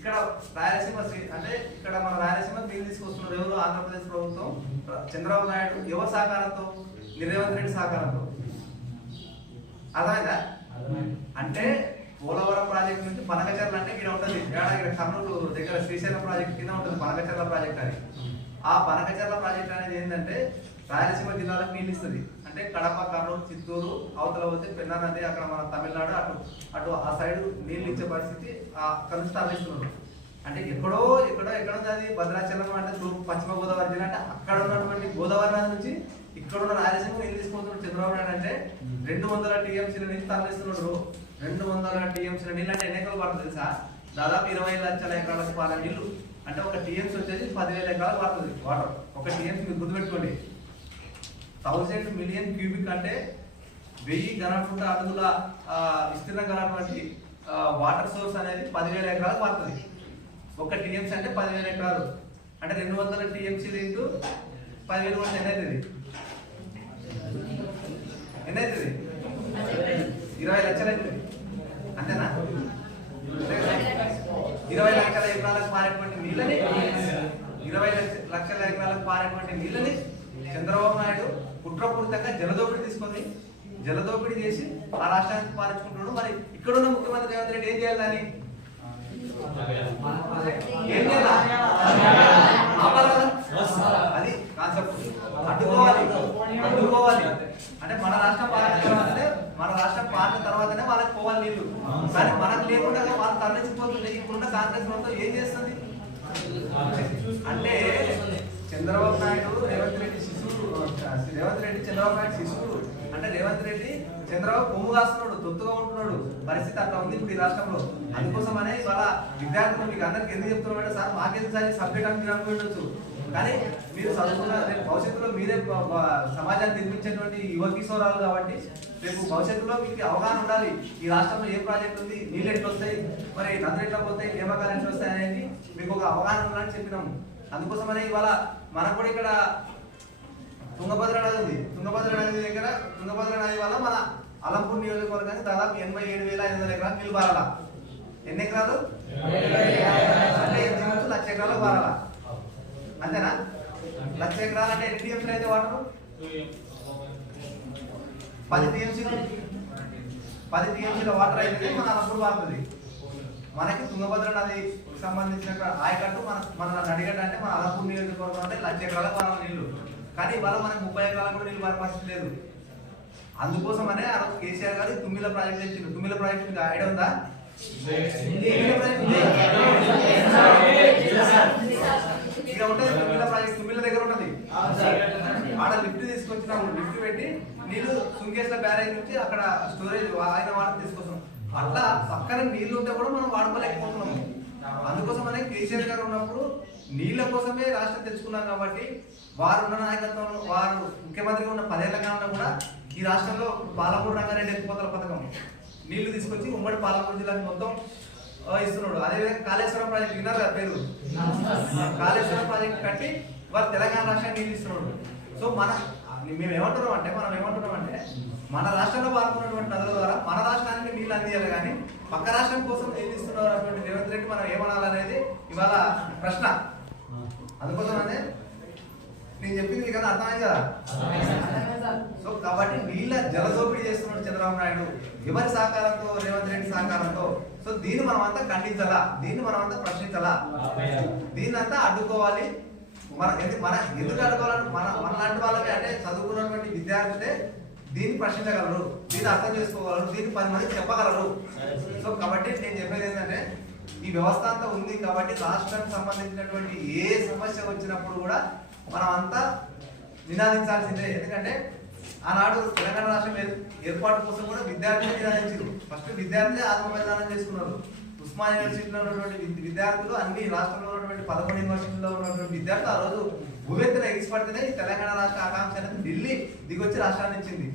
ఇక్కడ రాయలసీమ అంటే ఇక్కడ మన రాయలసీమ నీళ్ళు తీసుకొస్తున్నారు ఎవరు? ఆంధ్రప్రదేశ్ ప్రభుత్వం, చంద్రబాబు నాయుడు. ఎవరి సహకారంతో? రేవంత్ రెడ్డి సహకారంతో. అర్థమైందా? అంటే పోలవరం ప్రాజెక్ట్ నుంచి పనకచర్ల అంటే ఇక్కడ ఉంటుంది, ఇక్కడ కర్నూలు దగ్గర శ్రీశైలం ప్రాజెక్ట్ కింద ఉంటుంది పనకచర్ల ప్రాజెక్ట్ అని. ఆ పనకచర్ల ప్రాజెక్ట్ అనేది ఏంటంటే రాయలసీమ జిల్లాలకు నీళ్ళు ఇస్తుంది. అంటే కడప, కర్నూలు, చిత్తూరు అవతల పోతే పెన్నా నది, అక్కడ మన తమిళనాడు అటు ఆ సైడ్ నీళ్ళు ఇచ్చే పరిస్థితి అక్కడ నుంచి తరలిస్తున్నారు. అంటే ఎక్కడో ఉంది అది భద్రాచలం అంటే పశ్చిమ గోదావరి జిల్లా. అంటే అక్కడ ఉన్నటువంటి గోదావరి నది నుంచి ఇక్కడ ఉన్న రాయలసీమ నీళ్ళు తీసుకుంటున్నాడు చంద్రబాబు నాయుడు. అంటే 200 TMCల నీళ్ళు తరలిస్తున్నాడు. 200 TMCల నీళ్ళు అంటే ఎన్ని ఎకరాలు పడుతుంది తెలుసా? దాదాపు 20 లక్షల ఎకరాలకు పాల నీళ్లు. అంటే ఒక TMC వచ్చేసి 10,000 ఎకరాలు పడుతుంది వాటర్. ఒక TMC మీరు గుర్తుపెట్టుకోండి. 1000 మిలియన్ క్యూబిక్ అంటే 1000 ఘనఫుట అడుగుల విస్తీర్ణం గలటువంటి వాటర్ సోర్స్ అనేది 10,000 ఎకరాలు పడుతుంది. ఒక TMC అంటే 10,000 ఎకరాలు. అంటే 200 TMC ఇంటూ 10,000 అంటే ఎన్నైతుంది? 20 లక్షలు అవుతుంది. అంతేనా? 20 లక్షల ఎకరాలకు పారేటువంటి నీళ్ళని 20 లక్షల ఎకరాలకు పారేటువంటి నీళ్ళని చంద్రబాబు నాయుడు కుట్రపూరితంగా జలదోపిడీ చేసి ఆ రాష్ట్రానికి పాలించుకుంటున్నాడు. మరి ఇక్కడున్న ముఖ్యమంత్రి రేవంత్ రెడ్డి ఏం చేయాలని? ఏం చేయాలి? అది కాన్సెప్ట్. అడ్డుకోవాలి. అంటే మన రాష్ట్రం పాలిన తర్వాతనే వాళ్ళకి పోవాలి నీళ్లు. కానీ మనకు లేకుండా వాళ్ళు తరలించిపోతుంది. ఇప్పుడున్న కాంగ్రెస్ ప్రభుత్వం ఏం చేస్తుంది అంటే చంద్రబాబు నాయుడు రేవంత్ రెడ్డి చంద్రబాబు నాయుడు శిశువుడు. అంటే రేవంత్ రెడ్డి చంద్రబాబు కొమ్ము కాస్తున్నాడు, తొత్తుగా ఉంటున్నాడు. పరిస్థితి అట్లా ఉంది ఇప్పుడు ఈ రాష్ట్రంలో. అందుకోసమనే ఇవాళ విద్యార్థులు మీకు అందరికి ఎందుకు చెప్తున్నారంటే సార్ మాకెందుకు సార్ సబ్జెక్ట్ అని మీరు అనుకుంటూ, కానీ మీరు చదువుకున్న రేపు భవిష్యత్తులో మీరే సమాజాన్ని నిర్మించేటువంటి యువ కిశోరాలు కాబట్టి రేపు భవిష్యత్తులో మీకు అవగాహన ఉండాలి. ఈ రాష్ట్రంలో ఏ ప్రాజెక్ట్ ఉంది, నీళ్ళు ఎట్లా వస్తాయి, మరి నదులు ఎట్లా పోతాయి, నియామకాలు ఎట్లా వస్తాయి అనేది మీకు ఒక అవగాహన ఉండాలని చెప్పినాము. అందుకోసమనే ఇవాళ మనకు కూడా ఇక్కడ తుంగభద్ర నది ఉంది. తుంగభద్ర నది వల్ల మన అలంపూర్ నియోజకవర్గానికి దాదాపు 87,500 ఎకరాలు నీళ్ళు పారాల. ఎన్ని ఎకరాలు? అంటే 1,00,000 ఎకరాలు పారాల. అంతేనా? 1,00,000 ఎకరాలు అంటే ఎన్ని TMC అయితే వాటర్? 10 TMCల వాటర్ అయితే మన అలంపూర్ పారుతుంది. మనకి తుంగభద్ర నదికి సంబంధించిన ఆయకట్టు మన నడిగడ్డ అంటే మన అలంపూర్ నియోజకవర్గం అంటే 1,00,000 ఎకరాలకు పారాల నీళ్లు. కానీ ఇవాళ మనకు 30 ఎకరాలకు కూడా నీళ్ళు పారే పరిస్థితి లేదు. అందుకోసమనే ఆ రోజు కేసీఆర్ గారు తుమ్మిల ప్రాజెక్ట్ తెచ్చిండు. తుమ్మిల ప్రాజెక్ట్ ఐడియా ఉందా? ఇక్కడ ఉంటుంది తుమ్మిల ప్రాజెక్ట్, తుమ్మిల దగ్గర ఉంటుంది. ఆడ లిఫ్ట్ తీసుకొచ్చినాము, లిఫ్ట్ పెట్టి నీళ్లు సుంకేశ్ల బ్యారేజ్ నుంచి అక్కడ స్టోరేజ్ ఆయన వాటర్ తీసుకొస్తాం. అట్లా పక్కన నీళ్లు ఉంటే కూడా మనం వాడుకోలేకపోతున్నాము. అందుకోసమనే కేసీఆర్ గారు ఉన్నప్పుడు నీళ్ల కోసమే రాష్ట్రం తెచ్చుకున్నాం కాబట్టి వారు ఉన్న నాయకత్వం, వారు ముఖ్యమంత్రిగా ఉన్న 10 ఏళ్ల కాలంలో కూడా ఈ రాష్ట్రంలో పాలమూరు రంగారెడ్డి ఎత్తిపోతల పథకం నీళ్లు తీసుకొచ్చి ఉమ్మడి పాలమూరు జిల్లాకి మొత్తం ఇస్తున్నాడు. అదేవిధంగా కాళేశ్వరం ప్రాజెక్ట్ విన్నారు కదా పేరు, కాళేశ్వరం ప్రాజెక్ట్ కట్టి వారు తెలంగాణ రాష్ట్రానికి నీళ్ళు ఇస్తున్నాడు. సో మనం ఏమంటున్నాం అంటే మన రాష్ట్రంలో పాల్గొన్నటువంటి నదుల ద్వారా మన రాష్ట్రానికి నీళ్ళు అందియాలి, కానీ పక్క రాష్ట్రం కోసం నీళ్ళు ఇస్తున్నారు అటువంటి రేవంత్ రెడ్డి మనం ఏమనాలనేది ఇవాళ ప్రశ్న. అందుకోసమనే నేను చెప్పింది కదా అర్థమైంది కదా. సో కాబట్టి నీళ్ళ జలదోపిడీ చేస్తున్నాడు చంద్రబాబు నాయుడు ఎవరి సహకారంతో? రేవంత్ రెడ్డి సహకారంతో. సో దీన్ని మనం అంతా ఖండించాలా, దీన్ని మనం అంతా ప్రశ్నించాలా, దీన్ని అంతా అడ్డుకోవాలి. మన ఎందుకు అడ్డుకోవాలని మన లాంటి వాళ్ళకి అంటే చదువుకున్నటువంటి విద్యార్థులే దీన్ని ప్రశ్నించగలరు, దీన్ని అర్థం చేసుకోగలరు, దీన్ని 10 మందికి చెప్పగలరు. సో కాబట్టి నేను చెప్పేది ఏంటంటే ఈ వ్యవస్థ అంతా ఉంది కాబట్టి రాష్ట్రానికి సంబంధించినటువంటి ఏ సమస్య వచ్చినప్పుడు కూడా మనం అంతా నినాదించాల్సిందే. ఎందుకంటే ఆనాడు తెలంగాణ రాష్ట్రం ఏర్పాటు కోసం కూడా విద్యార్థులు నినాదించారు. ఫస్ట్ విద్యార్థులే ఆత్మబలిదానం చేసుకున్నారు. ఉస్మానియా యూనివర్సిటీలో ఉన్నటువంటి విద్యార్థులు, అన్ని రాష్ట్రంలో ఉన్నటువంటి 11 యూనివర్సిటీల్లో ఉన్నటువంటి విద్యార్థులు ఆ రోజు భూవెత్తున ఎగిసిపడితేనే ఈ తెలంగాణ రాష్ట్ర ఆకాంక్ష అనేది ఢిల్లీ దిగొచ్చి రాష్ట్రాన్ని ఇచ్చింది.